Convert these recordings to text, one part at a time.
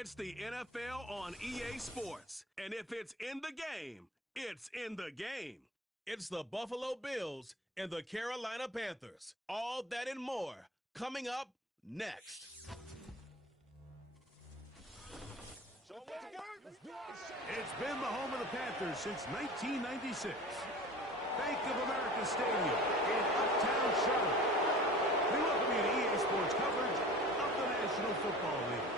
It's the NFL on EA Sports. And if it's in the game, it's in the game. It's the Buffalo Bills and the Carolina Panthers. All that and more coming up next. It's been the home of the Panthers since 1996. Bank of America Stadium in Uptown Charlotte. We welcome you to EA Sports coverage of the National Football League.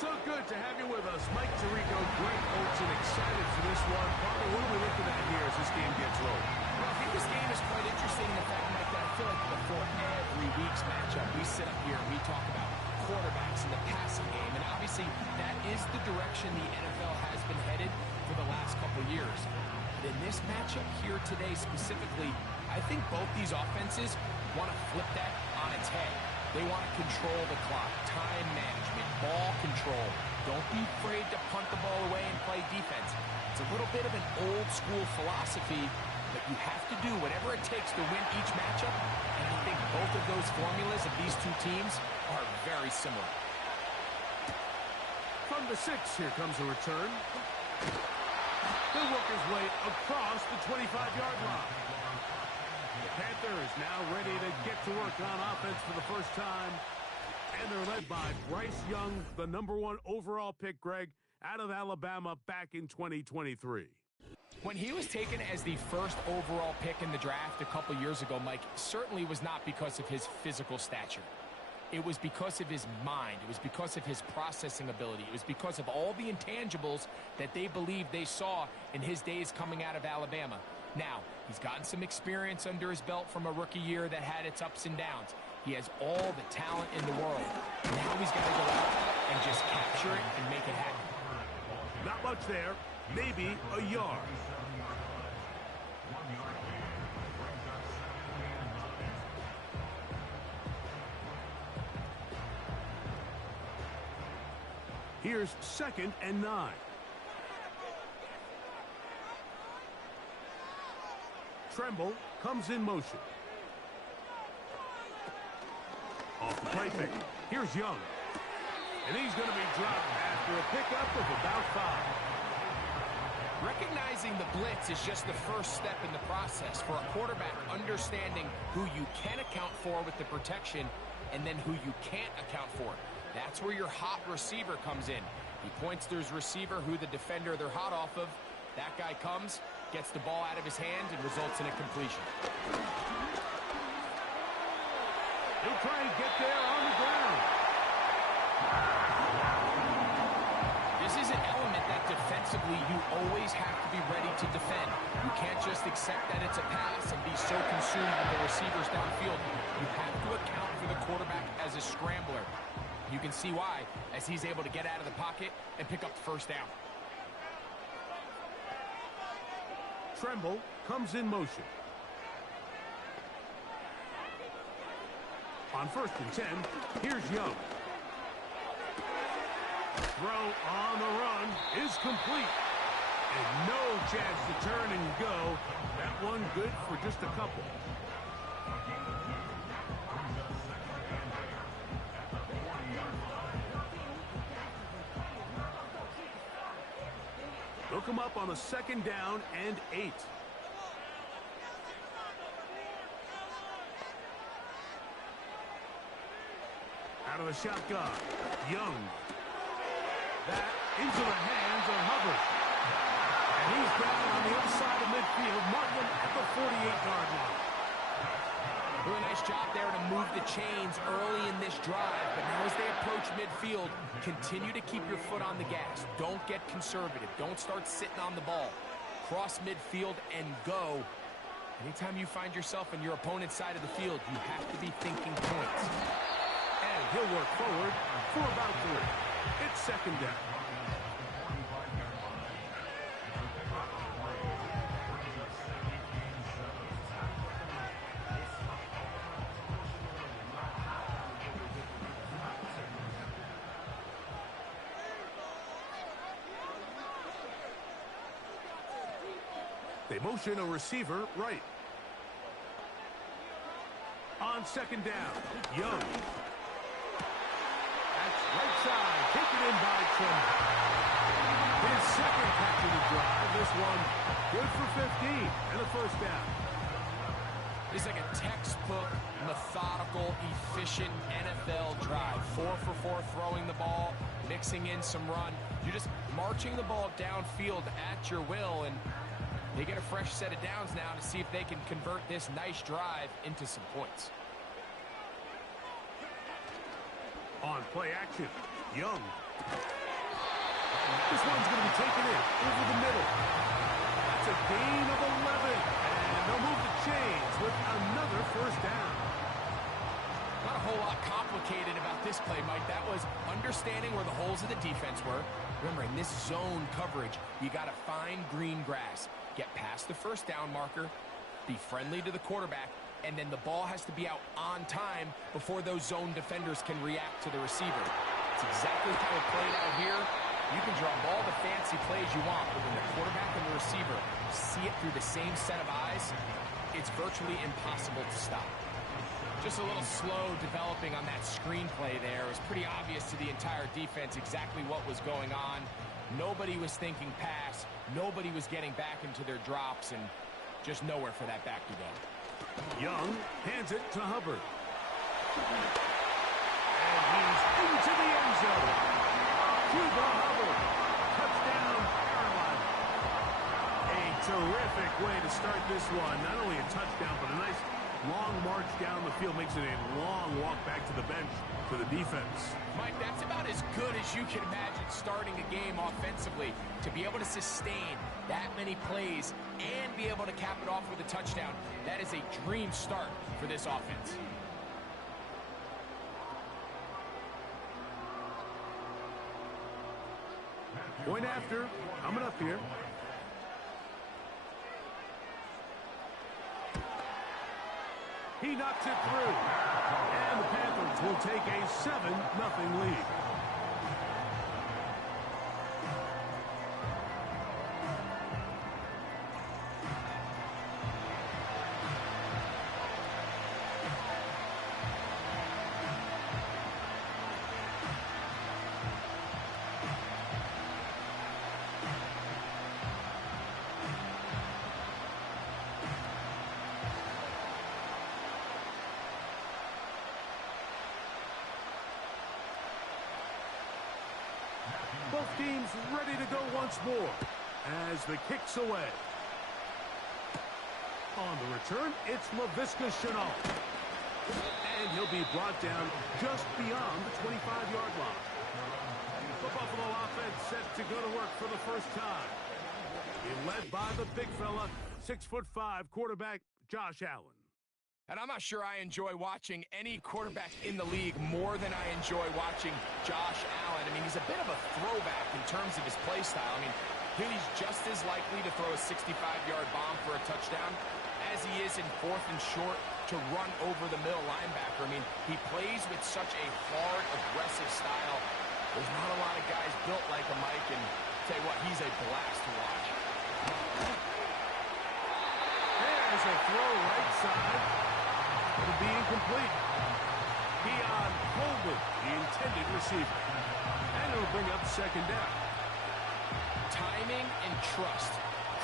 So good to have you with us. Mike Tirico, Greg Olson, excited for this one. Partner, what are we looking at here as this game gets rolling? Well, I think this game is quite interesting in the fact, Mike, that I feel like before every week's matchup, we sit up here and we talk about quarterbacks in the passing game. And obviously, that is the direction the NFL has been headed for the last couple years. But in this matchup here today specifically, I think both these offenses want to flip that on its head. They want to control the clock, time management, ball control. Don't be afraid to punt the ball away and play defense. It's a little bit of an old school philosophy, but you have to do whatever it takes to win each matchup. And I think both of those formulas of these two teams are very similar. From the 6, here comes a return. He'll work his way across the 25-yard line. The Panthers now ready to get to work on offense for the first time. And they're led by Bryce Young, the #1 overall pick, Greg, out of Alabama back in 2023. When he was taken as the first overall pick in the draft a couple years ago, Mike, certainly was not because of his physical stature. It was because of his mind. It was because of his processing ability. It was because of all the intangibles that they believed they saw in his days coming out of Alabama. Now, he's gotten some experience under his belt from a rookie year that had its ups and downs. He has all the talent in the world. Now he's got to go out and just capture it and make it happen. Not much there. Maybe a yard. Here's 2nd and 9. Tremble comes in motion. Off the play fake. Here's Young. And he's going to be dropped after a pickup of about 5. Recognizing the blitz is just the first step in the process for a quarterback, understanding who you can account for with the protection and then who you can't account for. That's where your hot receiver comes in. He points to his receiver, who the defender they're hot off of. That guy comes, gets the ball out of his hand, and results in a completion. He'll try and get there on the ground. This is an element that defensively you always have to be ready to defend. You can't just accept that it's a pass and be so consumed with the receivers downfield. You have to account for the quarterback as a scrambler. You can see why, as he's able to get out of the pocket and pick up the first down. Tremble comes in motion. On 1st and 10, here's Young. Throw on the run is complete. And no chance to turn and go. That one good for just a couple. They'll come up on a 2nd down and 8. Out of the shotgun, Young. That into the hands of Hubbard. And he's down on the other side of midfield, marking at the 48-yard line. Really nice job there to move the chains early in this drive, but now as they approach midfield, continue to keep your foot on the gas. Don't get conservative. Don't start sitting on the ball. Cross midfield and go. Anytime you find yourself on your opponent's side of the field, you have to be thinking points. And he'll work forward for about 3. It's 2nd down. They motion a receiver right. On 2nd down, Young. That's right side, taken in by Tremble. His second catch of the drive. This one good for 15 and a first down. It's like a textbook, methodical, efficient NFL drive. 4 for 4 throwing the ball, mixing in some run. You're just marching the ball downfield at your will, and they get a fresh set of downs now to see if they can convert this nice drive into some points. On play action, Young. This one's going to be taken in over the middle. That's a gain of 11. And they'll move the chains with another first down. Not a whole lot complicated about this play, Mike. That was understanding where the holes of the defense were. Remember, in this zone coverage, you got to find green grass. Get past the first down marker, be friendly to the quarterback, and then the ball has to be out on time before those zone defenders can react to the receiver. It's exactly how it played out here. You can draw all the fancy plays you want, but when the quarterback and the receiver see it through the same set of eyes, it's virtually impossible to stop. Just a little slow developing on that screenplay there. It was pretty obvious to the entire defense exactly what was going on. Nobody was thinking pass. Nobody was getting back into their drops, and just nowhere for that back to go. Young hands it to Hubbard. And he's into the end zone. Cuba Hubbard. Touchdown, Carolina. A terrific way to start this one. Not only a touchdown, but a nice long march down the field. Makes it a long walk back to the bench for the defense. Mike, that's about as good as you can imagine starting a game offensively. To be able to sustain that many plays and be able to cap it off with a touchdown, that is a dream start for this offense. Point after, coming up here. He knocks it through. And the Panthers will take a 7-0 lead. Both teams ready to go once more as the kick's away. On the return, it's Laviska Shenault. And he'll be brought down just beyond the 25-yard line. The Buffalo offense set to go to work for the first time. Led by the big fella, 6'5" quarterback Josh Allen. And I'm not sure I enjoy watching any quarterback in the league more than I enjoy watching Josh Allen. I mean, he's a bit of a throwback in terms of his play style. I mean, he's just as likely to throw a 65-yard bomb for a touchdown as he is in 4th and short to run over the middle linebacker. I mean, he plays with such a hard, aggressive style. There's not a lot of guys built like him, Mike, and I'll tell you what, he's a blast to watch. There's a throw right side. It'll be incomplete. Keon Coleman, the intended receiver. And it'll bring up second down. Timing and trust,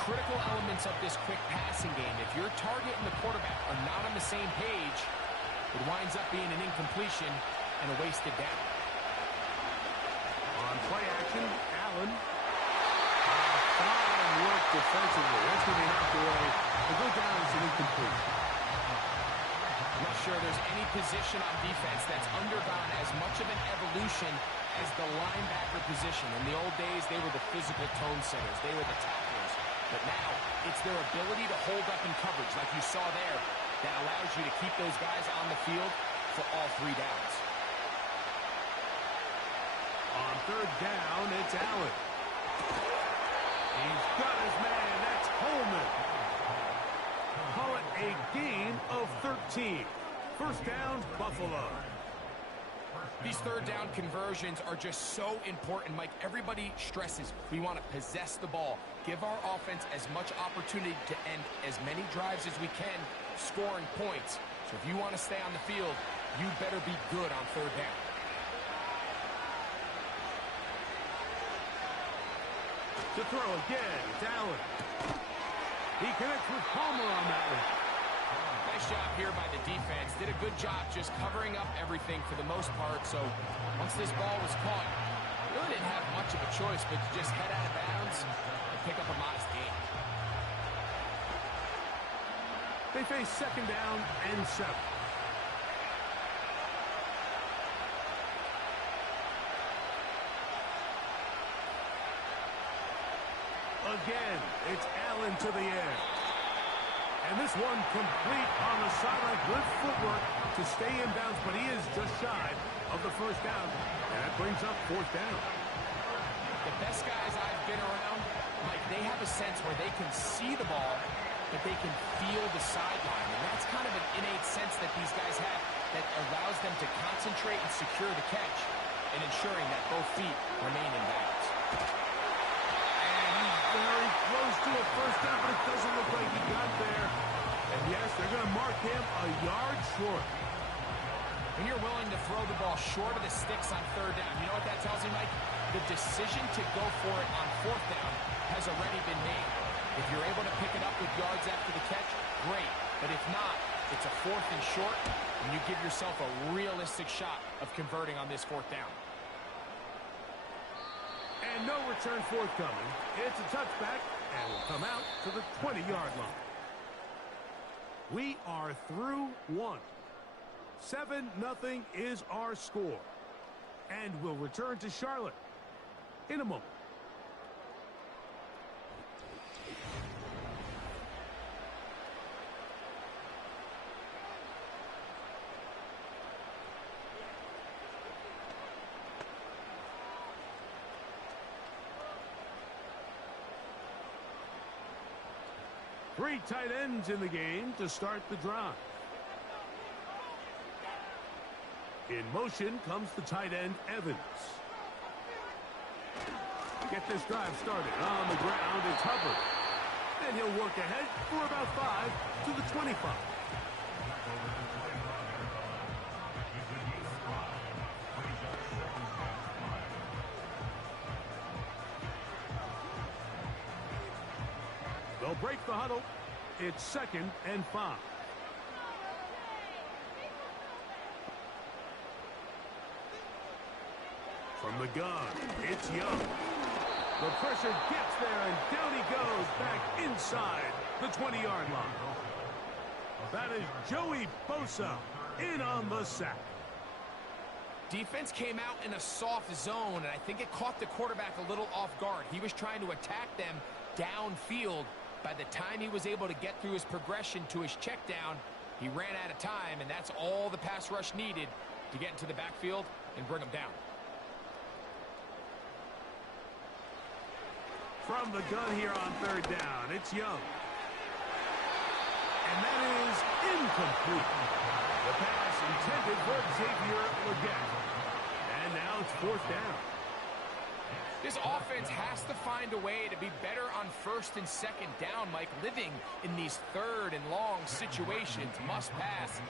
critical elements of this quick passing game. If your target and the quarterback are not on the same page, it winds up being an incompletion and a wasted down. On play action, Allen. Fine work defensively. That's going to be knocked away. It'll go down as an incomplete. I'm not sure there's any position on defense that's undergone as much of an evolution as the linebacker position. In the old days, they were the physical tone setters. They were the tacklers. But now, it's their ability to hold up in coverage, like you saw there, that allows you to keep those guys on the field for all 3 downs. On third down, it's Allen. He's got his man. That's Coleman. Call it a gain of 13. First down, Buffalo. These third down conversions are just so important, Mike. Everybody stresses we want to possess the ball, give our offense as much opportunity to end as many drives as we can, scoring points. So if you want to stay on the field, you better be good on third down. To throw again, it's Allen. He connects with Palmer on that one. Nice job here by the defense. Did a good job just covering up everything for the most part. So once this ball was caught, really didn't have much of a choice but to just head out of bounds and pick up a modest gain. They face second down and 7. Again, it's Allen to the air. And this one complete on the sideline. Good footwork to stay in bounds, but he is just shy of the first down. And that brings up 4th down. The best guys I've been around, Mike, they have a sense where they can see the ball, but they can feel the sideline. And that's kind of an innate sense that these guys have that allows them to concentrate and secure the catch and ensuring that both feet remain in bounds. Very close to a first down, but it doesn't look like he got there. And yes, they're going to mark him a yard short. When you're willing to throw the ball short of the sticks on 3rd down, you know what that tells me, Mike? The decision to go for it on 4th down has already been made. If you're able to pick it up with yards after the catch, great. But if not, it's a 4th and short, and you give yourself a realistic shot of converting on this 4th down. And no return forthcoming. It's a touchback, and will come out to the 20-yard line. We are through 1. 7-0 is our score. And we'll return to Charlotte in a moment. Three tight ends in the game to start the drive. In motion comes the tight end, Evans. Get this drive started. On the ground, it's Hubbard. And he'll work ahead for about 5 to the 25. They'll break the huddle. It's 2nd and 5. From the gun, it's Young. The pressure gets there, and down he goes back inside the 20-yard line. That is Joey Bosa in on the sack. Defense came out in a soft zone, and I think it caught the quarterback a little off guard. He was trying to attack them downfield. By the time he was able to get through his progression to his check down, he ran out of time, and that's all the pass rush needed to get into the backfield and bring him down. From the gun here on 3rd down, it's Young. And that is incomplete. The pass intended for Xavier Legette. And now it's 4th down. This offense has to find a way to be better on 1st and 2nd down, Mike. Living in these 3rd and long situations, must pass,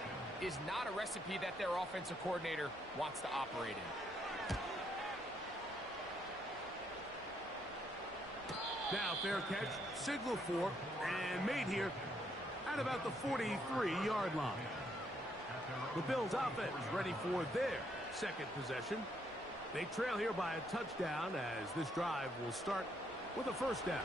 is not a recipe that their offensive coordinator wants to operate in. Now fair catch, signal for, and made here at about the 43-yard line. The Bills offense ready for their 2nd possession. They trail here by a touchdown as this drive will start with a 1st down.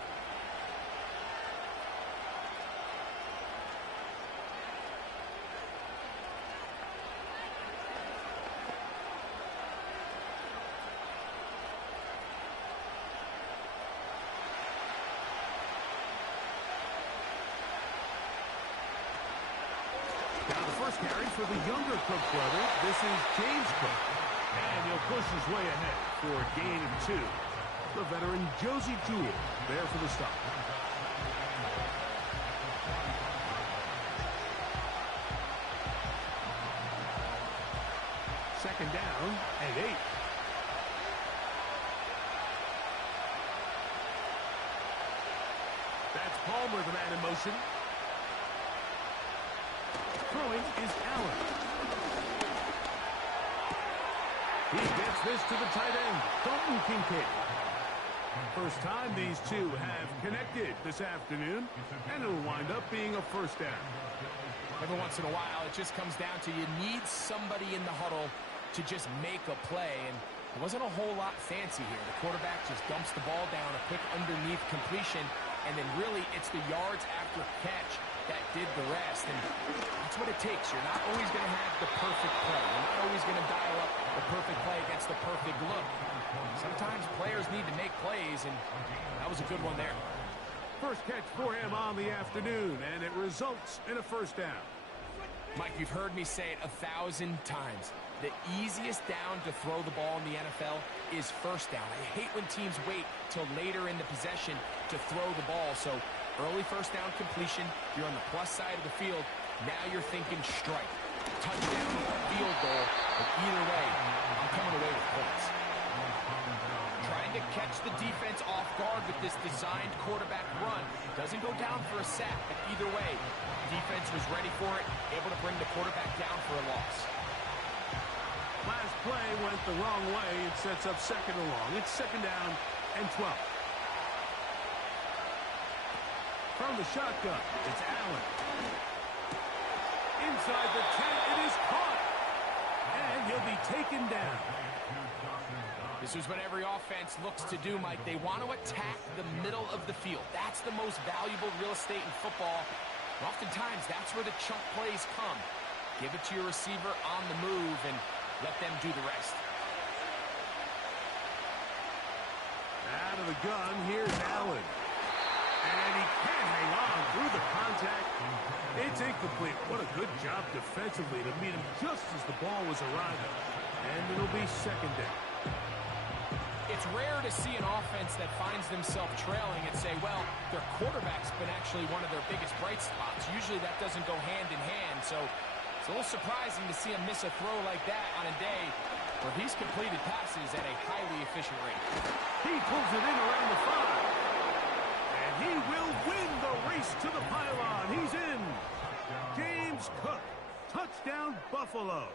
Now the first carry for the younger Cook brother. This is James Cook. And he'll push his way ahead for a gain of 2. The veteran Josie Jewell there for the stop. Second down and 8. That's Palmer, the man in motion. Throwing is Allen. He gets this to the tight end, Dalton Kincaid. First time these two have connected this afternoon, and it'll wind up being a first down. Every once in a while, it just comes down to you need somebody in the huddle to just make a play, and it wasn't a whole lot fancy here. The quarterback just dumps the ball down, a quick underneath completion, and then really it's the yards after catch that did the rest, and that's what it takes. You're not always going to have the perfect play. You're not always going to dial up the perfect play against the perfect look. Sometimes players need to make plays, and that was a good one there. First catch for him on the afternoon, and it results in a first down. Mike, you've heard me say it 1,000 times. The easiest down to throw the ball in the NFL is first down. I hate when teams wait till later in the possession to throw the ball. So early first down completion, you're on the plus side of the field. Now you're thinking strike, touchdown, field goal. But either way, I'm coming away with points. Trying to catch the defense off guard with this designed quarterback run. Doesn't go down for a sack, but either way, defense was ready for it, able to bring the quarterback down for a loss. Last play went the wrong way. It sets up second and long. It's second down and 12. From the shotgun, it's Allen. Inside the 10, it is caught. And he'll be taken down. This is what every offense looks to do, Mike. They want to attack the middle of the field. That's the most valuable real estate in football. And oftentimes, that's where the chunk plays come. Give it to your receiver on the move and let them do the rest. Out of the gun, here's Allen. And he can't hang on through the contact. It's incomplete. What a good job defensively to meet him just as the ball was arriving. And it'll be second down. It's rare to see an offense that finds themselves trailing and say, well, their quarterback's been actually one of their biggest bright spots. Usually that doesn't go hand in hand, so it's a little surprising to see him miss a throw like that on a day where he's completed passes at a highly efficient rate. He pulls it in around the 5. And he will win the race to the pylon. He's in. James Cook. Touchdown, Buffalo.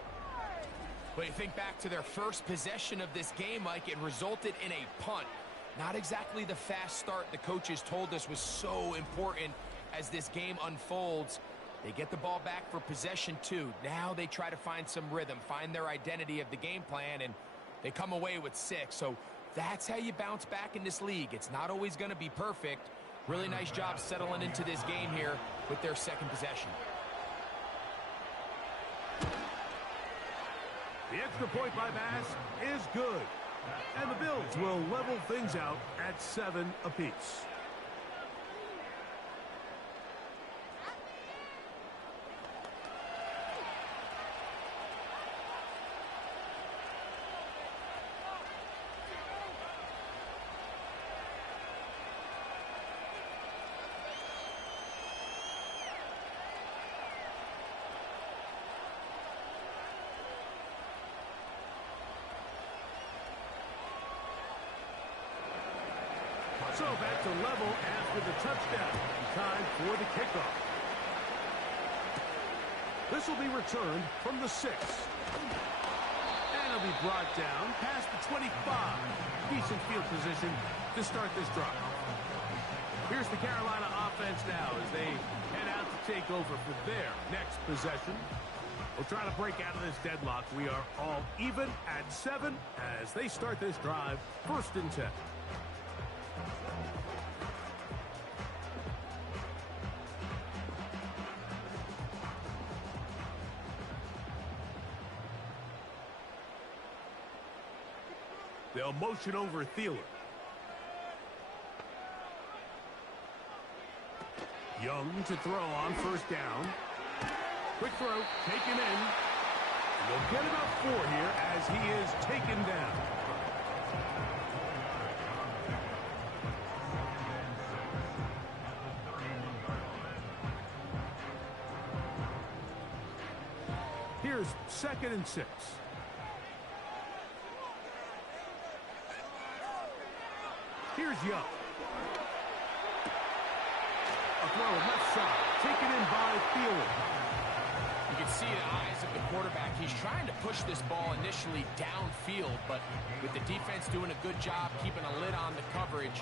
Well, you think back to their first possession of this game, Mike, it resulted in a punt. Not exactly the fast start the coaches told us was so important as this game unfolds. They get the ball back for possession 2. Now they try to find some rhythm, find their identity of the game plan, and they come away with 6. So that's how you bounce back in this league. It's not always going to be perfect. Really nice job settling into this game here with their second possession. The extra point by Bass is good. And the Bills will level things out at 7 apiece. So back to level after the touchdown. Time for the kickoff. This will be returned from the 6. And it'll be brought down past the 25. Decent field position to start this drive. Here's the Carolina offense now as they head out to take over for their next possession. We'll try to break out of this deadlock. We are all even at 7 as they start this drive. 1st and 10. They'll motion over Thielen. Young to throw on 1st down. Quick throw, taken in. And they'll get about 4 here as he is taken down. Here's 2nd and 6. Here's Young. A throw left side, taken in by Thielen. You can can see the eyes of the quarterback. He's trying to push this ball initially downfield, but with the defense doing a good job keeping a lid on the coverage,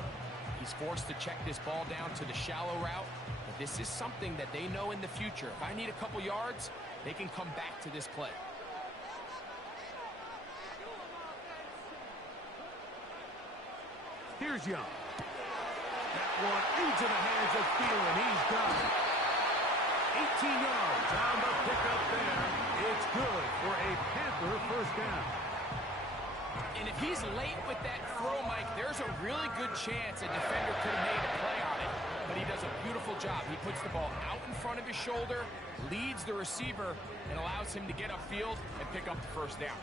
he's forced to check this ball down to the shallow route. But this is something that they know in the future. If I need a couple yards, they can come back to this play. Here's Young. That one into the hands of Thielen. He's done. 18 yards on the pickup there. It's good for a Panther first down. And if he's late with that throw, Mike, there's a really good chance a defender could have made a play on it. But he does a beautiful job. He puts the ball out in front of his shoulder, leads the receiver, and allows him to get upfield and pick up the first down.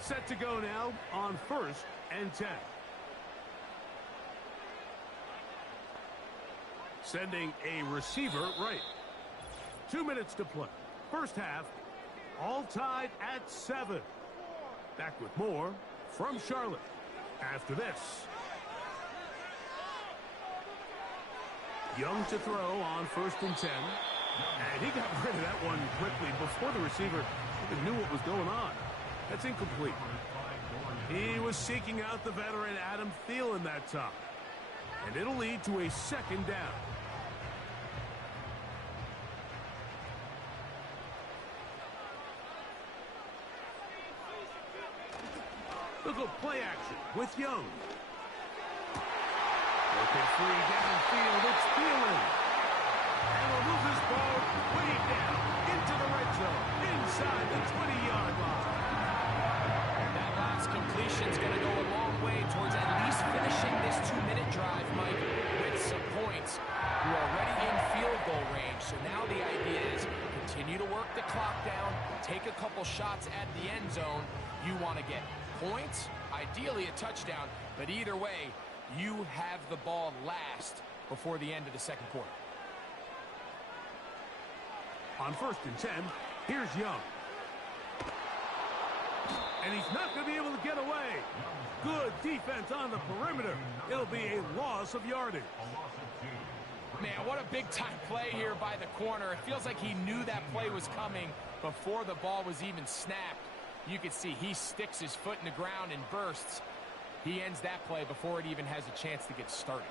Set to go now on 1st and 10. Sending a receiver right. 2 minutes to play. First half, all tied at 7. Back with more from Charlotte after this. Young to throw on 1st and 10. And he got rid of that one quickly before the receiver even knew what was going on. That's incomplete. He was seeking out the veteran Adam Thielen that time. And it'll lead to a second down. Look at play action with Young. Looking free downfield, it's Thielen. And will move this ball way down into the red zone, inside the 20-yard line. That last completion's going to go a long way towards at least finishing this 2-minute drive, Mike, with some points. You're already in field goal range, so now the idea is continue to work the clock down, take a couple shots at the end zone. You want to get points, ideally a touchdown, but either way, you have the ball last before the end of the second quarter. On 1st and 10, here's Young. And he's not going to be able to get away. Good defense on the perimeter. It'll be a loss of yardage. Man, what a big-time play here by the corner. It feels like he knew that play was coming before the ball was even snapped. You can see he sticks his foot in the ground and bursts. He ends that play before it even has a chance to get started.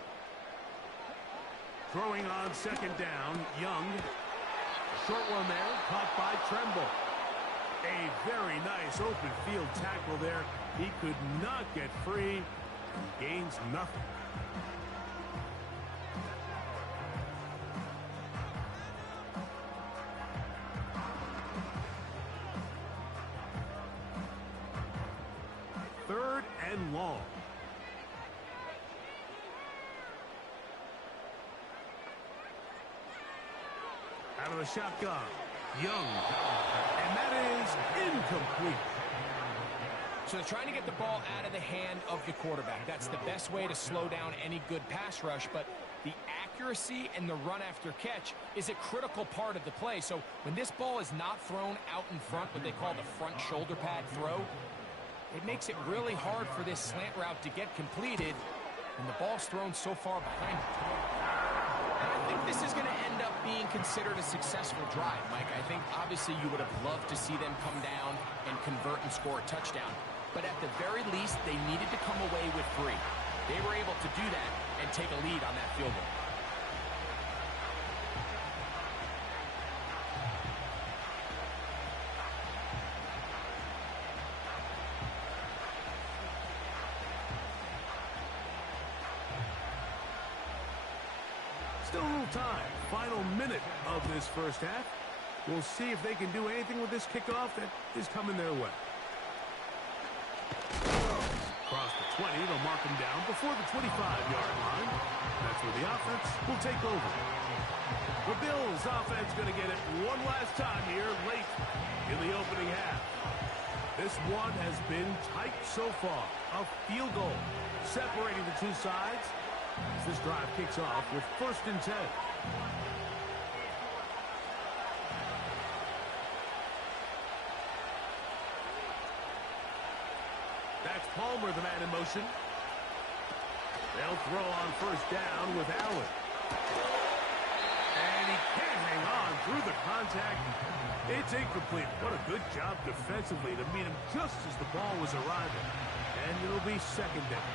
Throwing on 2nd down, Young. Short one there, caught by Tremble. A very nice open field tackle there. He could not get free. Gains nothing. Third and long. Out of the shotgun, Young. And that is incomplete. So they're trying to get the ball out of the hand of the quarterback. That's the best way to slow down any good pass rush, but the accuracy and the run after catch is a critical part of the play. So when this ball is not thrown out in front, what they call the front shoulder pad throw, it makes it really hard for this slant route to get completed, and the ball's thrown so far behind him. And I think this is going to end up being considered a successful drive, Mike. I think obviously you would have loved to see them come down and convert and score a touchdown, but at the very least, they needed to come away with 3. They were able to do that and take a lead on that field goal. Still a little time. Final minute of this first half. We'll see if they can do anything with this kickoff that is coming their way. Across the 20, they'll mark them down before the 25-yard line. That's where the offense will take over. The Bills offense going to get it one last time here late in the opening half. This one has been tight so far. A field goal separating the two sides as this drive kicks off with 1st and 10. That's Palmer, the man in motion. They'll throw on first down with Allen. And he can't hang on through the contact. It's incomplete. What a good job defensively to meet him just as the ball was arriving. And it'll be second down.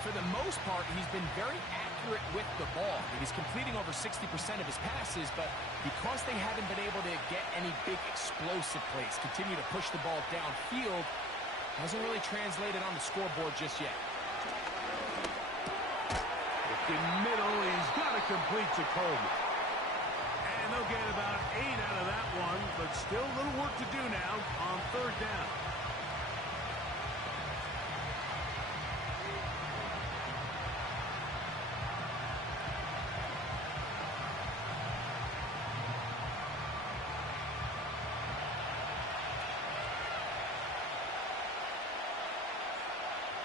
For the most part, he's been very accurate with the ball. He's completing over 60% of his passes, but because they haven't been able to get any big explosive plays, continue to push the ball downfield, hasn't really translated on the scoreboard just yet. In middle, he's got to complete to Coleman. And they'll get about 8 out of that one, but still a little work to do now on third down.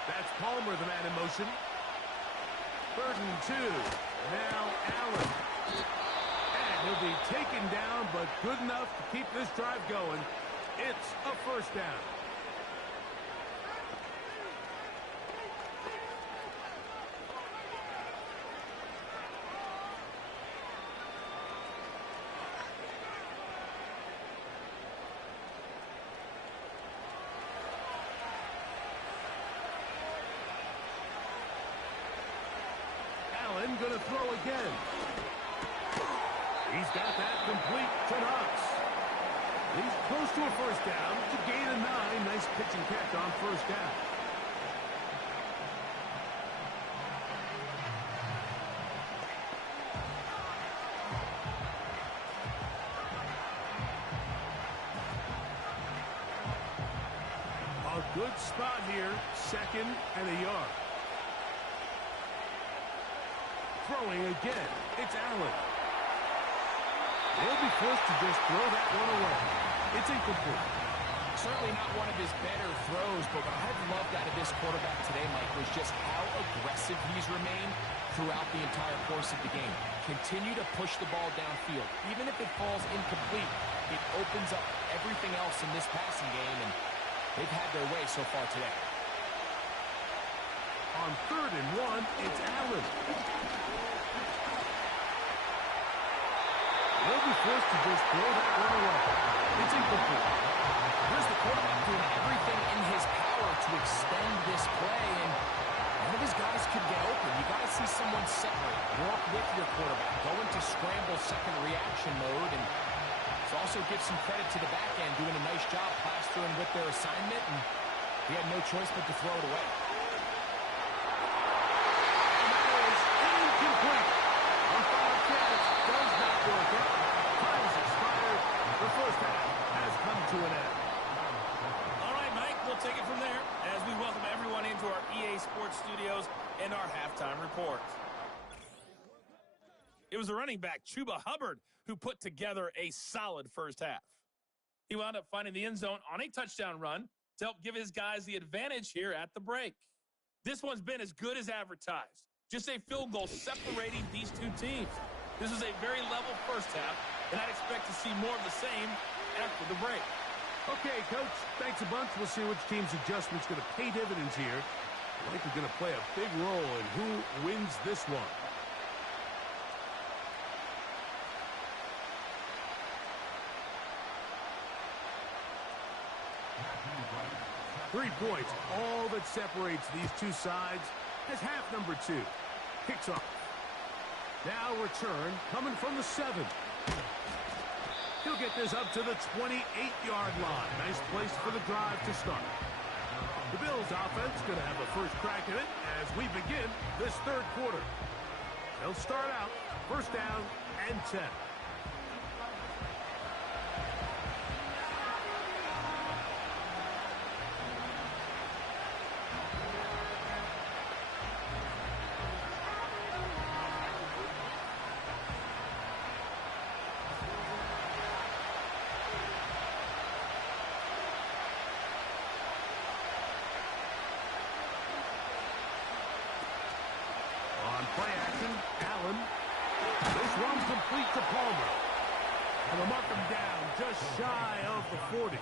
That's Palmer, the man in motion. 3rd and 2. Now Allen. And he'll be taken down, but good enough to keep this drive going. It's a first down. Going to throw again. He's got that complete to Knox. He's close to a first down to gain a 9. Nice pitch and catch on first down. A good spot here. 2nd and a yard. Throwing again. It's Allen. They'll be forced to just throw that one away. It's incomplete. Certainly not one of his better throws, but what I've loved out of this quarterback today, Mike, was just how aggressive he's remained throughout the entire course of the game. Continue to push the ball downfield. Even if it falls incomplete, it opens up everything else in this passing game, and they've had their way so far today. On 3rd and 1, it's Allen. They'll be forced to just throw that one away. It's incomplete. Here's the quarterback doing everything in his power to extend this play, and one of his guys could get open. You got to see someone separate, work with your quarterback, go into scramble second reaction mode, and also give some credit to the back end, doing a nice job plastering with their assignment, and he had no choice but to throw it away. To an end. All right, Mike, we'll take it from there as we welcome everyone into our EA Sports Studios and our halftime report. It was the running back, Chuba Hubbard, who put together a solid first half. He wound up finding the end zone on a touchdown run to help give his guys the advantage here at the break. This one's been as good as advertised. Just a field goal separating these two teams. This was a very level first half, and I'd expect to see more of the same after the break. Okay, Coach, thanks a bunch. We'll see which team's adjustment's going to pay dividends here. I think we're going to play a big role in who wins this one. 3 points, all that separates these two sides as half number 2 kicks off. Now return coming from the 7. He'll get this up to the 28-yard line. Nice place for the drive to start. The Bills offense going to have a first crack at it as we begin this third quarter. They'll start out first down and 10. Play action, Allen. This one complete to Palmer. And they'll mark him down just shy of the 40.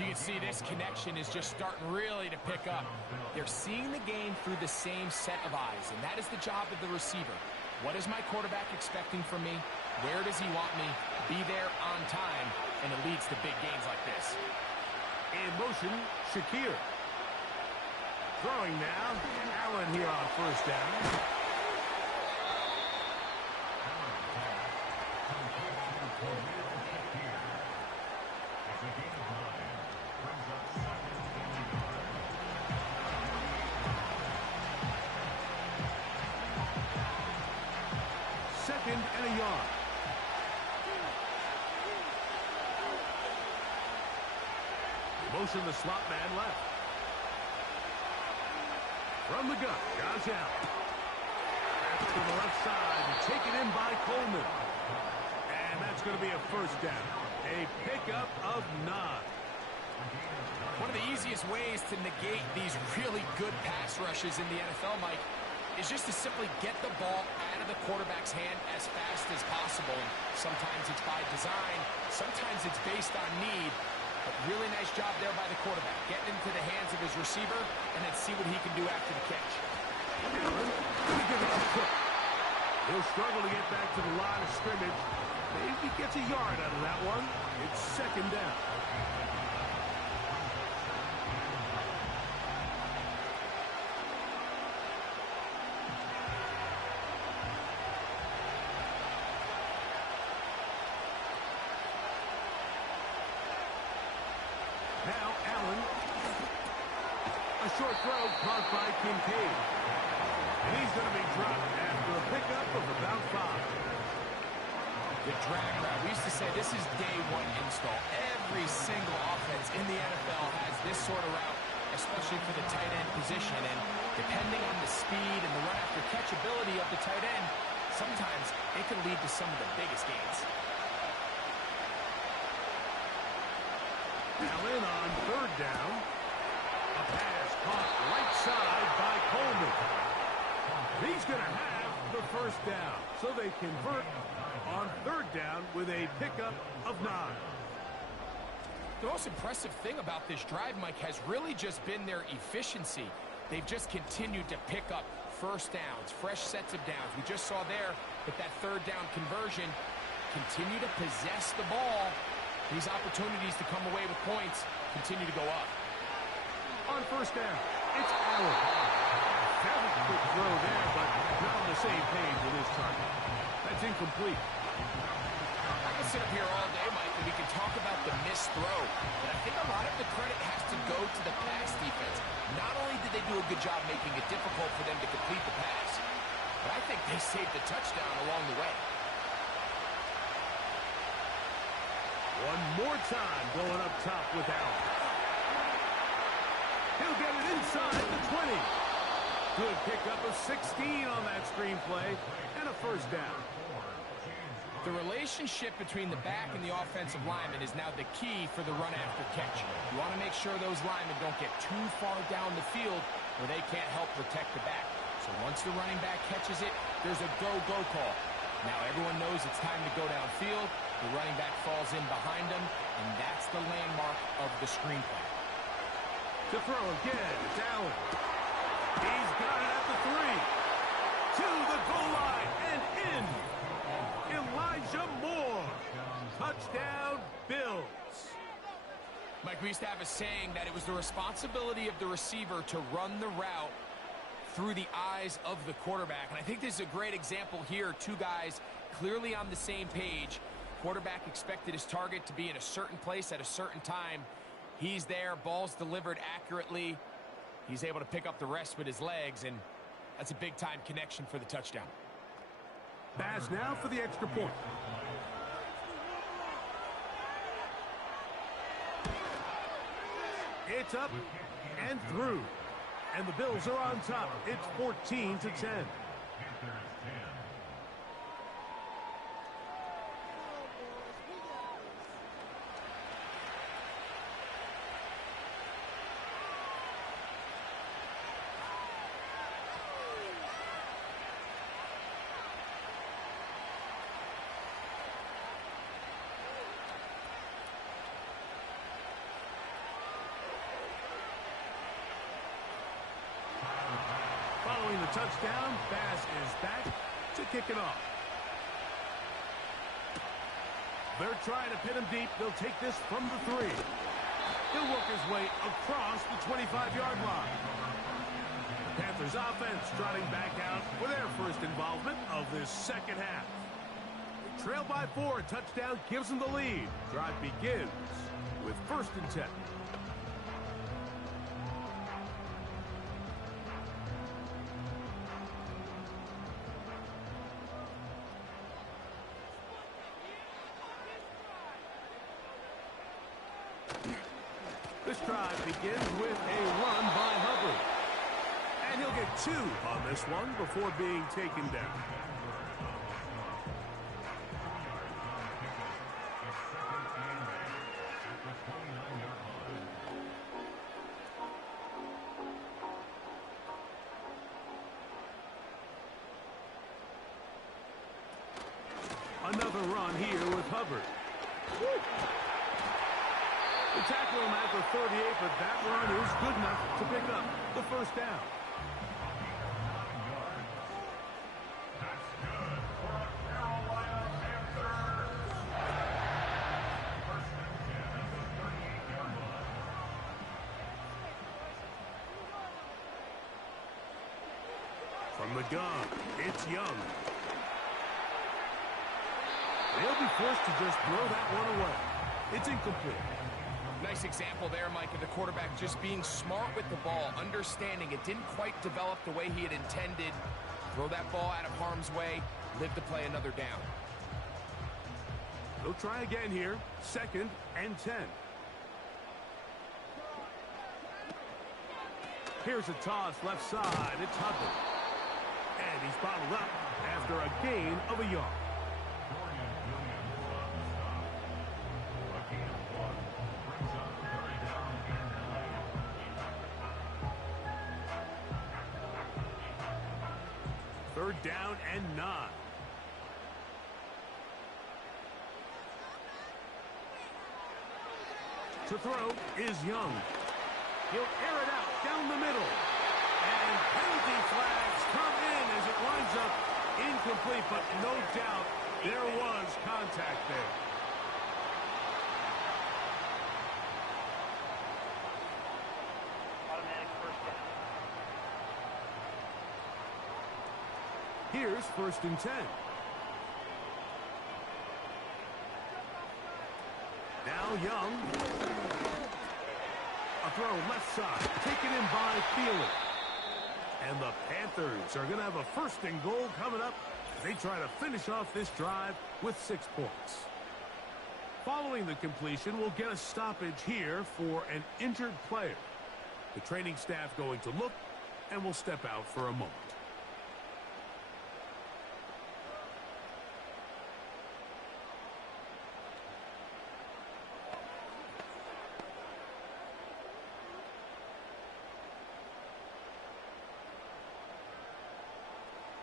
You can see this connection is just starting really to pick up. They're seeing the game through the same set of eyes, and that is the job of the receiver. What is my quarterback expecting from me? Where does he want me? Be there on time, and it leads to big gains like this. In motion, Shakir. Throwing now, Allen here on first down. Second and a yard. Motion the slot man left. From the gun, Josh Allen. Pass to the left side and taken in by Coleman. And that's going to be a first down. A pickup of 9. One of the easiest ways to negate these really good pass rushes in the NFL, Mike, is just to simply get the ball out of the quarterback's hand as fast as possible. And sometimes it's by design, sometimes it's based on need. But really nice job there by the quarterback, getting into the hands of his receiver, and then see what he can do after the catch. He'll struggle to get back to the line of scrimmage. Maybe he gets a yard out of that one. It's second down. Now Allen. A short throw caught by Kincaid. And he's going to be dropped after a pickup of about 5. The drag route. We used to say this is day one install. Every single offense in the NFL has this sort of route, especially for the tight end position. And depending on the speed and the run after catch ability of the tight end, sometimes it can lead to some of the biggest gains. Allen on third down. A pass caught right side by Coleman. He's going to have the first down. So they convert on third down with a pickup of 9. The most impressive thing about this drive, Mike, has really just been their efficiency. They've just continued to pick up first downs, fresh sets of downs. We just saw there with that third down conversion, continue to possess the ball. These opportunities to come away with points continue to go up. On first down, it's Allen. Fairly quick throw there, but not on the same page with his target. That's incomplete. I can sit up here all day, Mike, and we can talk about the missed throw, but I think a lot of the credit has to go to the pass defense. Not only did they do a good job making it difficult for them to complete the pass, but I think they saved the touchdown along the way. One more time going up top with Allen. He'll get it inside the 20. Good pickup of 16 on that screenplay and a first down. The relationship between the back and the offensive lineman is now the key for the run after catch. You want to make sure those linemen don't get too far down the field where they can't help protect the back. So once the running back catches it, there's a go-go call. Now everyone knows it's time to go downfield. The running back falls in behind him, and that's the landmark of the screenplay. To throw again, it's Allen. He's got it at the 3. To the goal line and in. Elijah Moore. Touchdown, Bills. Mike, we used to have a saying that it was the responsibility of the receiver to run the route through the eyes of the quarterback. And I think this is a great example here. Two guys clearly on the same page. Quarterback expected his target to be in a certain place at a certain time. He's there, ball's delivered accurately. He's able to pick up the rest with his legs, and that's a big-time connection for the touchdown. Pass now for the extra point. It's up and through. And the Bills are on top. It's 14-10. the touchdown. Pass is back to kick it off. They're trying to pin him deep. They'll take this from the 3. He'll work his way across the 25-yard line. The Panthers offense trotting back out for their first involvement of this second half. They trail by 4. A touchdown gives them the lead. Drive begins with 1st and 10. This drive begins with a run by Hubbard. And he'll get 2 on this one before being taken down. Another run here with Hubbard. They tackle him at the 38, but that run is good enough to pick up the 1st down. From the gun, it's Young. They'll be forced to just throw that one away. It's incomplete. Nice example there, Mike, of the quarterback just being smart with the ball, understanding it didn't quite develop the way he had intended. Throw that ball out of harm's way, live to play another down. They'll try again here, 2nd and 10. Here's a toss left side. It's Hubbard. And he's bottled up after a gain of a yard. Third down and 9. To throw is Young. He'll air it out down the middle. And penalty flags come in as it winds up incomplete, but no doubt there was contact there. Here's 1st and 10. Now Young. A throw left side. Taken in by Thielen. And the Panthers are going to have a 1st and goal coming up as they try to finish off this drive with 6 points. Following the completion, we'll get a stoppage here for an injured player. The training staff going to look, and we'll step out for a moment.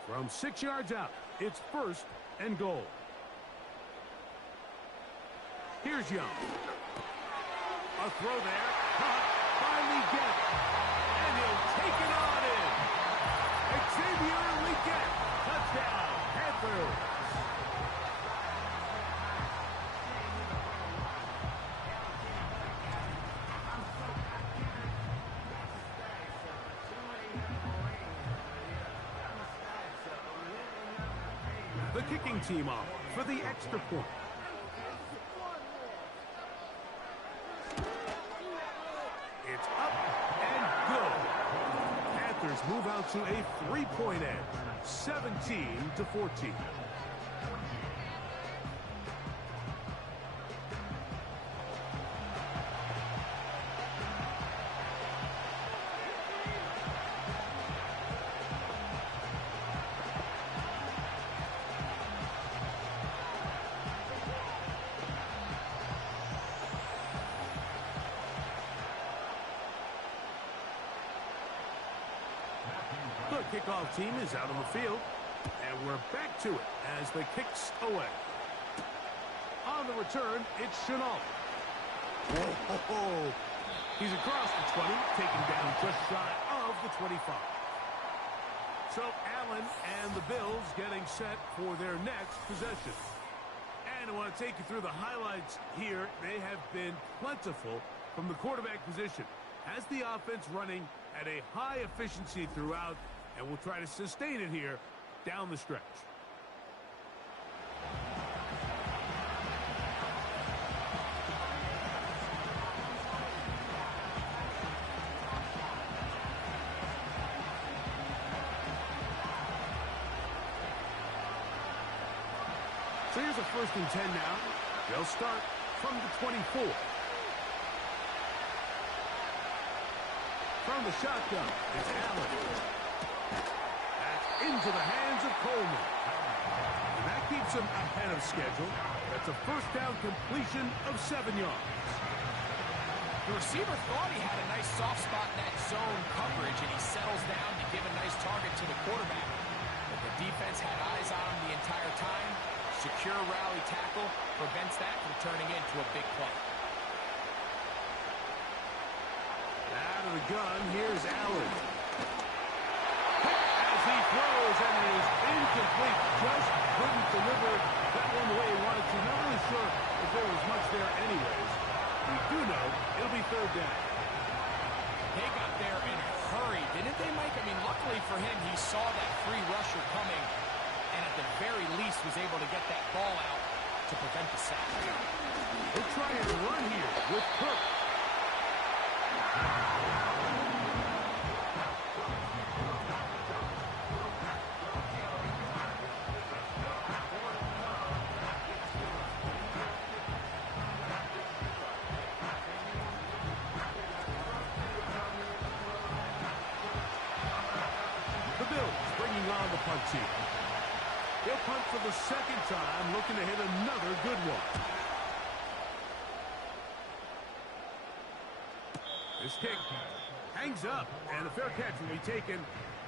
From 6 yards out, it's 1st and goal. Here's Young. A throw there, caught by Leggett. And he'll take it on in. Xavier Leggett, touchdown, Panthers. The kicking team off for the extra point. It's up and good. Panthers move out to a 3-point edge, 17-14. The kickoff team is out on the field, and we're back to it as the kick's away. On the return, it's Chenault. Whoa. He's across the 20, taken down just shy of the 25. So Allen and the Bills getting set for their next possession. And I want to take you through the highlights here. They have been plentiful from the quarterback position. Has the offense running at a high efficiency throughout, and we'll try to sustain it here down the stretch. So here's a 1st and 10 now. They'll start from the 24. From the shotgun, it's Allen. That's into the hands of Coleman. And that keeps him ahead of schedule. That's a 1st down completion of 7 yards. The receiver thought he had a nice soft spot in that zone coverage, and he settles down to give a nice target to the quarterback. But the defense had eyes on him the entire time. Secure rally tackle prevents that from turning into a big play. Out of the gun, here's Allen. As he throws, and it is incomplete. Just couldn't deliver that one the way he wanted to. Not really sure if there was much there anyways. We do know it'll be 3rd down. They got there in a hurry, didn't they, Mike? I mean, luckily for him, he saw that free rusher coming, and at the very least was able to get that ball out to prevent the sack. They're trying to run here with Cook. The Bills bringing on the punt team. They'll punt for the 2nd time, looking to hit another good one. This kick hangs up, and a fair catch will be taken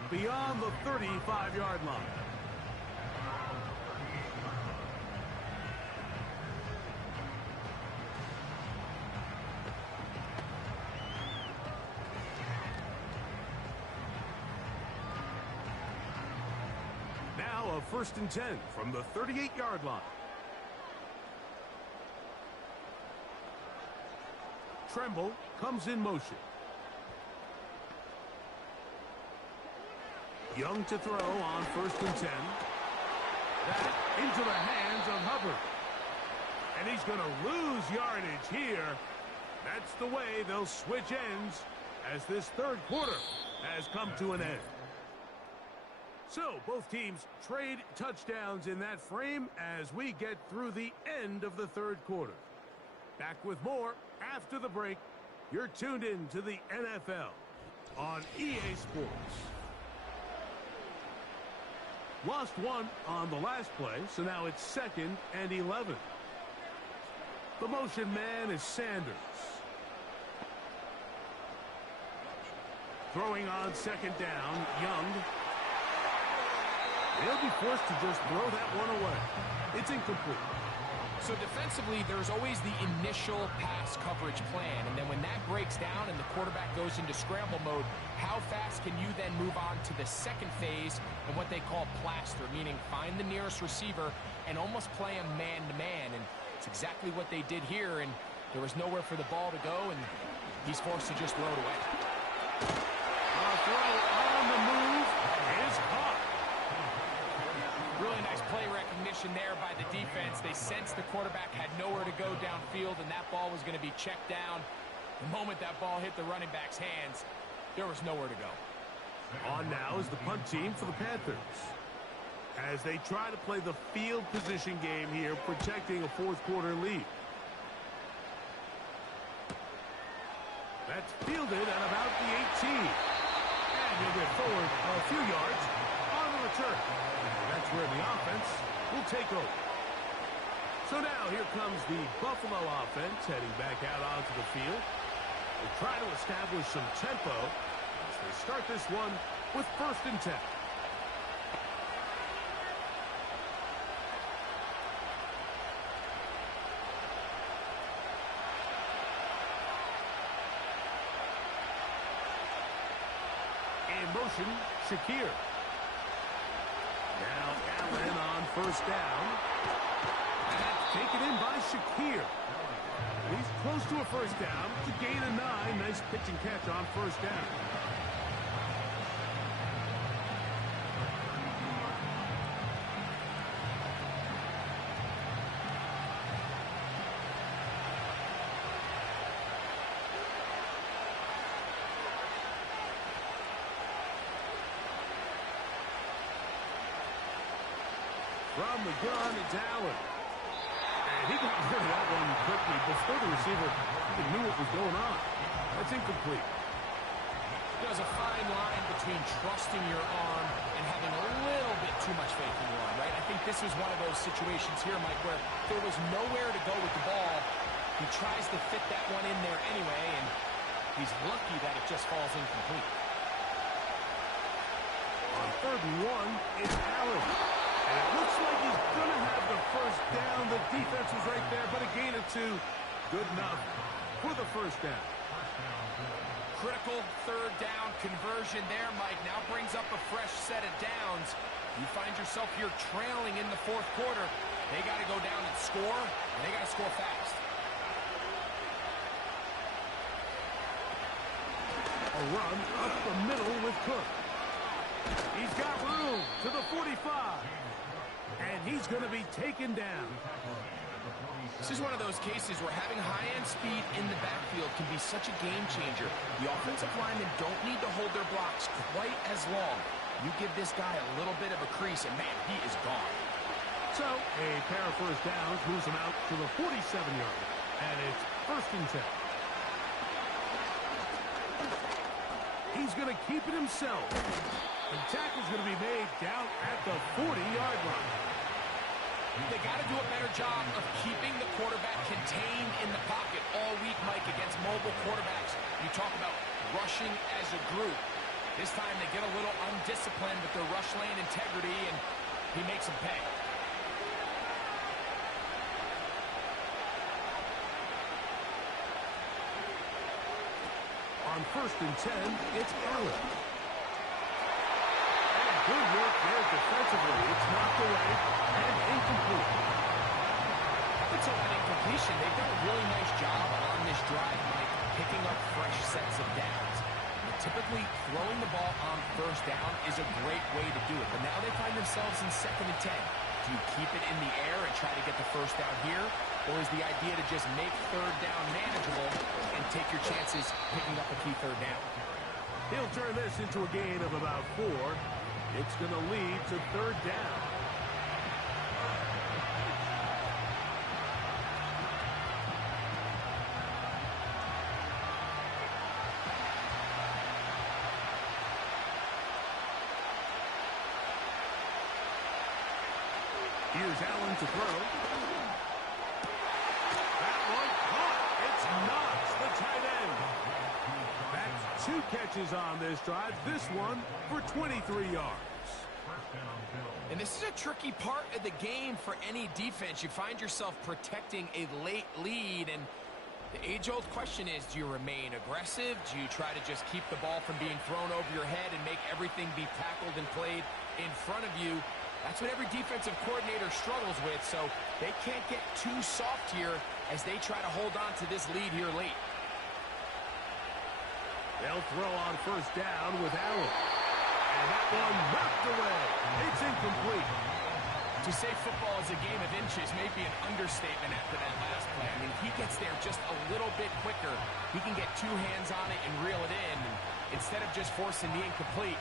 beyond the 35-yard line. Now a 1st and 10 from the 38-yard line. Tremble comes in motion. Young to throw on 1st and 10. That into the hands of Hubbard. And he's going to lose yardage here. That's the way they'll switch ends as this 3rd quarter has come to an end. So both teams trade touchdowns in that frame as we get through the end of the 3rd quarter. Back with more after the break. You're tuned in to the NFL on EA Sports. Lost one on the last play, so now it's 2nd and 11. The motion man is Sanders. Throwing on 2nd down, Young. They'll be forced to just throw that one away. It's incomplete. So defensively, there's always the initial pass coverage plan, and then when that breaks down and the quarterback goes into scramble mode, how fast can you then move on to the 2nd phase and what they call plaster, meaning find the nearest receiver and almost play him man-to-man, and it's exactly what they did here, and there was nowhere for the ball to go, and he's forced to just throw it away. A throw on the move is caught. Really nice play recognition there by the defense. They sensed the quarterback had nowhere to go downfield, and that ball was going to be checked down. The moment that ball hit the running back's hands, there was nowhere to go. On now is the punt team for the Panthers, as they try to play the field position game here, protecting a 4th quarter lead. That's fielded at about the 18. And he'll get forward a few yards on the return. That's where the offense will take over. So now here comes the Buffalo offense heading back out onto the field. They try to establish some tempo as they start this one with 1st and 10. In motion, Shakir. Now Allen on first down. Taken in by Shakir. He's close to a first down. It's a gain of 9. Nice pitch and catch on first down. From the gun, it's Allen. And he got rid of that one quickly before the receiver even knew what was going on. That's incomplete. There's a fine line between trusting your arm and having a little bit too much faith in your arm, right? I think this was one of those situations here, Mike, where there was nowhere to go with the ball. He tries to fit that one in there anyway, and he's lucky that it just falls incomplete. On 3rd and 1, it's Allen. And it looks like he's going to have the first down. The defense was right there, but a gain of 2. Good enough for the first down. Critical 3rd down conversion there, Mike. Now brings up a fresh set of downs. You find yourself here trailing in the 4th quarter. They got to go down and score, and they got to score fast. A run up the middle with Cook. He's got room to the 45. And he's going to be taken down. This is one of those cases where having high-end speed in the backfield can be such a game changer. The offensive linemen don't need to hold their blocks quite as long. You give this guy a little bit of a crease, and man, he is gone. So, a pair of first downs moves him out to the 47-yard. And it's 1st and 10. He's going to keep it himself. The tackle's going to be made down at the 40-yard line. They got to do a better job of keeping the quarterback contained in the pocket all week, Mike, against mobile quarterbacks. You talk about rushing as a group. This time they get a little undisciplined with their rush lane integrity, and he makes them pay. On 1st and 10, it's Allen. Good work there defensively. It's knocked away and incomplete. It's on that incompletion. They've done a really nice job on this drive, Mike, picking up fresh sets of downs. And typically, throwing the ball on 1st down is a great way to do it. But now they find themselves in 2nd and 10. Do you keep it in the air and try to get the first down here? Or is the idea to just make 3rd down manageable and take your chances picking up a key 3rd down? He'll turn this into a gain of about 4. It's going to lead to 3rd down. Here's Allen to throw. That one caught. It's Knox, the tight end. That's 2 catches on this drive. This one for 23 yards. And this is a tricky part of the game for any defense. You find yourself protecting a late lead, and the age-old question is, do you remain aggressive? Do you try to just keep the ball from being thrown over your head and make everything be tackled and played in front of you? That's what every defensive coordinator struggles with, so they can't get too soft here as they try to hold on to this lead here late. They'll throw on 1st down with Allen. And that one knocked away. It's incomplete. To say football is a game of inches may be an understatement after that last play. I mean, he gets there just a little bit quicker. He can get 2 hands on it and reel it in. And instead of just forcing the incomplete,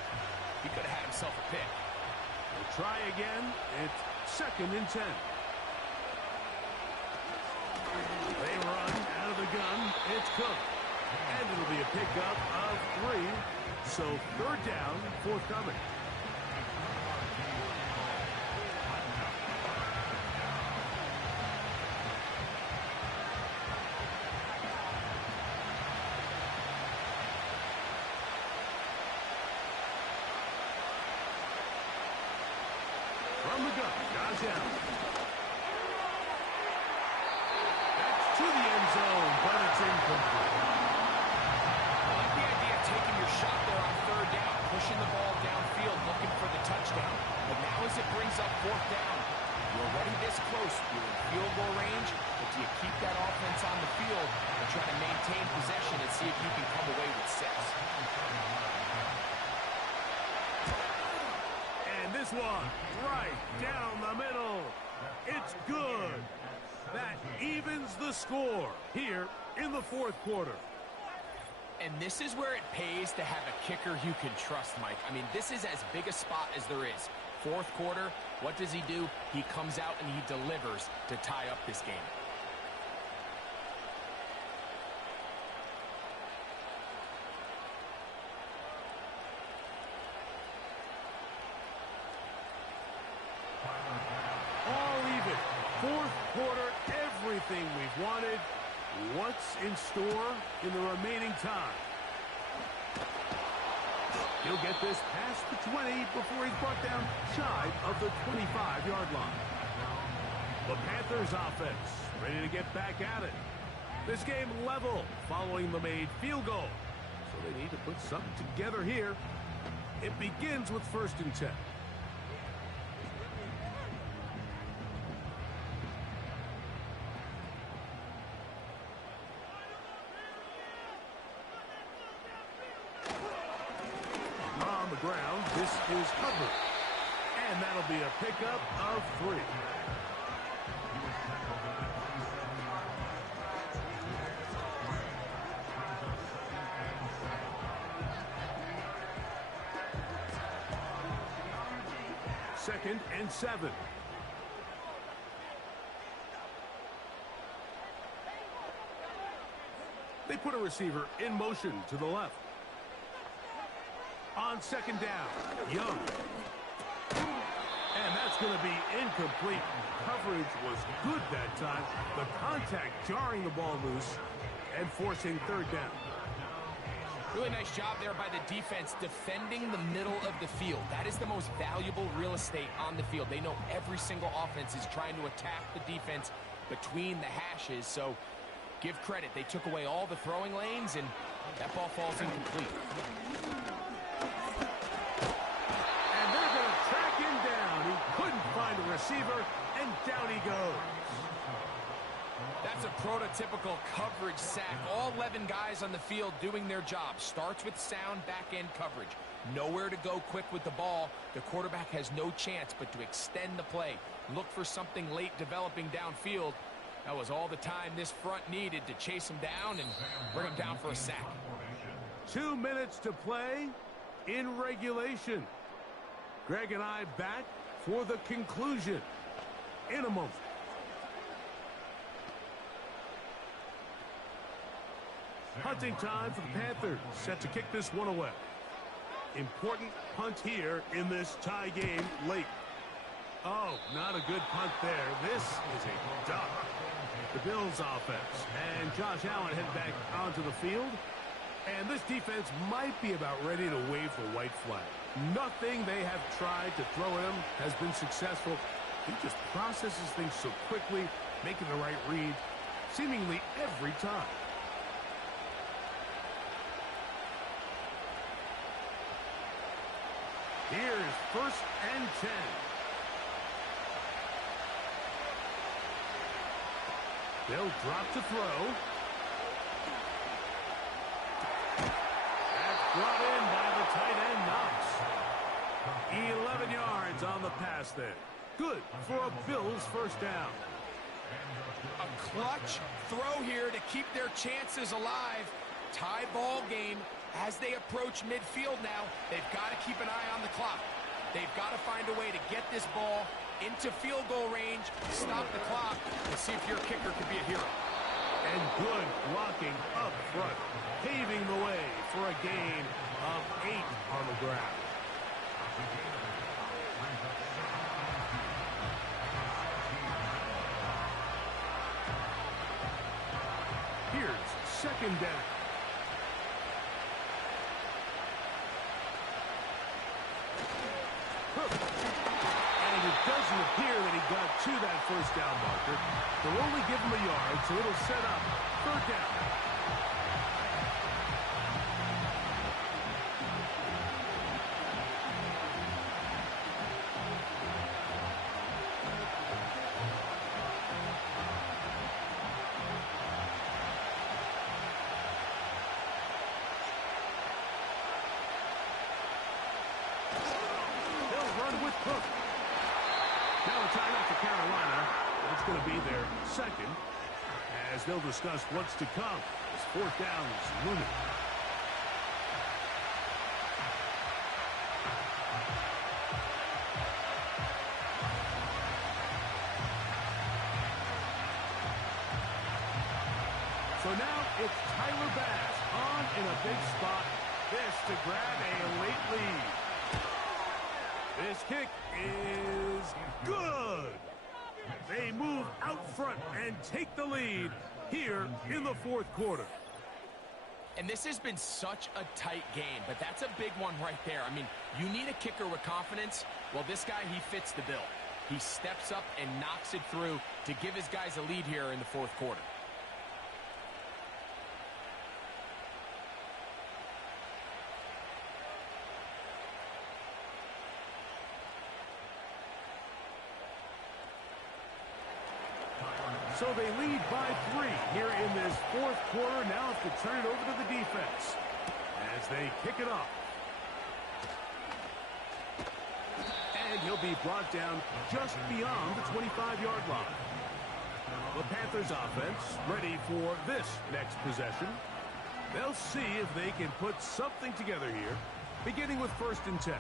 he could have had himself a pick. We'll try again. It's 2nd and 10. They run out of the gun. It's Cook. And it'll be a pickup of 3. So 3rd down, forthcoming. From the gun, Josh Allen. That's to the end zone, but it's incomplete. I like the idea of taking your shot there on 3rd down, pushing the ball downfield, looking for the touchdown. But now is it already this close. You're in field goal range, but do you keep that offense on the field and try to maintain possession and see if you can come away with 6? And this one, right down the middle. It's good. That evens the score here in the fourth quarter. And this is where it pays to have a kicker you can trust, Mike. I mean, this is as big a spot as there is. Fourth quarter, what does he do? He comes out and he delivers to tie up this game. All even. Fourth quarter, everything we've wanted. What's in store in the remaining time? He'll get this past the 20 before he's brought down shy of the 25-yard line. The Panthers offense ready to get back at it. This game level following the made field goal. So they need to put something together here. It begins with 1st and 10. Ground. This is Hubbard. And that'll be a pickup of 3. Second and 7. They put a receiver in motion to the left. On 2nd down, Young. And that's going to be incomplete. Coverage was good that time. The contact jarring the ball loose and forcing 3rd down. Really nice job there by the defense defending the middle of the field. That is the most valuable real estate on the field. They know every single offense is trying to attack the defense between the hashes. So give credit. They took away all the throwing lanes, and that ball falls incomplete. Find a receiver, and down he goes. That's a prototypical coverage sack. All 11 guys on the field doing their job. Starts with sound back-end coverage. Nowhere to go quick with the ball. The quarterback has no chance but to extend the play. Look for something late developing downfield. That was all the time this front needed to chase him down and bring him down for a sack. 2 minutes to play in regulation. Greg and I back for the conclusion in a moment. Punting time for the Panthers, set to kick this one away. Important punt here in this tie game late. Oh, not a good punt there. This is a duck. The Bills offense and Josh Allen head back onto the field. And this defense might be about ready to wave the white flag. Nothing they have tried to throw at him has been successful. He just processes things so quickly, making the right read, seemingly every time. Here's 1st and 10. They'll drop to throw. Brought in by the tight end, Knox. 11 yards on the pass there. Good for a Bills 1st down. A clutch throw here to keep their chances alive. Tie ball game as they approach midfield now. They've got to keep an eye on the clock. They've got to find a way to get this ball into field goal range, stop the clock, and see if your kicker could be a hero. And good blocking up front, paving the way for a gain of 8 on the ground. Here's 2nd down. And it doesn't appear that he got to that 1st down marker. They'll only give him a yard, so it'll set up 3rd down. Now a timeout for Carolina. That's going to be their second, as they'll discuss what's to come as fourth down is looming. So now it's Tyler Bass on in a big spot. This to grab a late lead. This kick is good. They move out front and take the lead here in the fourth quarter. And this has been such a tight game, but that's a big one right there. I mean, you need a kicker with confidence. Well, this guy, he fits the bill. He steps up and knocks it through to give his guys a lead here in the fourth quarter. So they lead by 3 here in this fourth quarter. Now have to turn it over to the defense as they kick it off. And he'll be brought down just beyond the 25-yard line. The Panthers offense ready for this next possession. They'll see if they can put something together here, beginning with 1st and 10.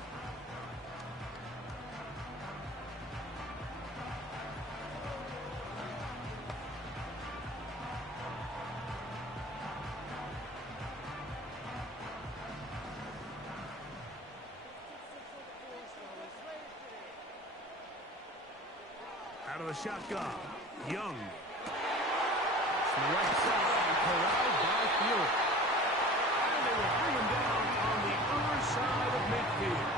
Out of the shotgun, Young. It's the right side, corralled by Field. And they will bring him down on the other side of midfield.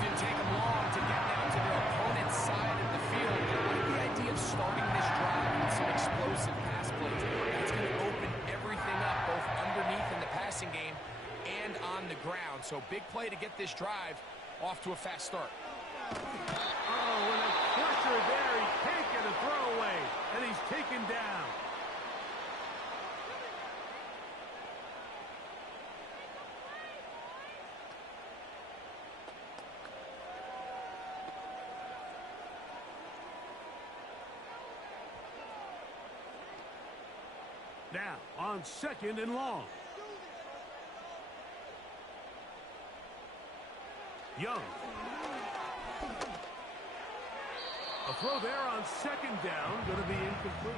Didn't take them long to get down to their opponent's side of the field. I like the idea of starting this drive with some explosive pass plays. It's going to open everything up, both underneath in the passing game and on the ground. So big play to get this drive off to a fast start. Oh, and a pressure there. He can't get a throwaway, and he's taken down. Now, on 2nd and long. Young. A throw there on 2nd down, going to be incomplete.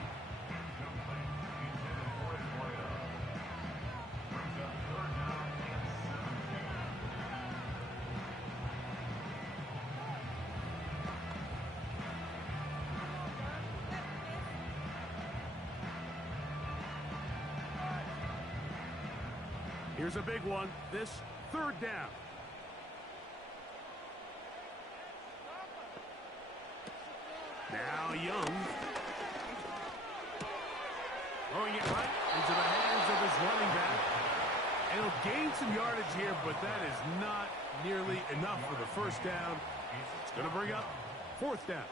Here's a big one. This 3rd down. Now Young. Throwing it right into the hands of his running back. And he'll gain some yardage here, but that is not nearly enough for the 1st down. It's going to bring up 4th down.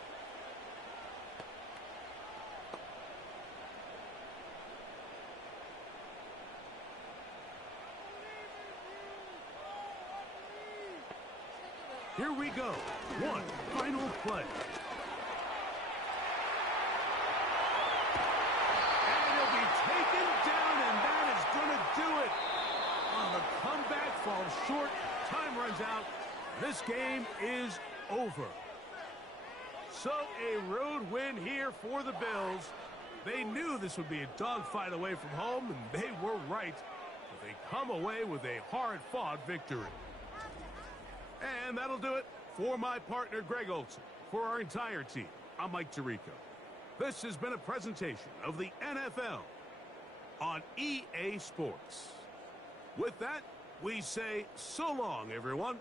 Here we go. One final play. And he'll be taken down, and that is going to do it. On the comeback, falls short. Time runs out. This game is over. So a road win here for the Bills. They knew this would be a dogfight away from home, and they were right. But they come away with a hard-fought victory. And that'll do it for my partner, Greg Olson. For our entire team, I'm Mike Tirico. This has been a presentation of the NFL on EA Sports. With that, we say so long, everyone.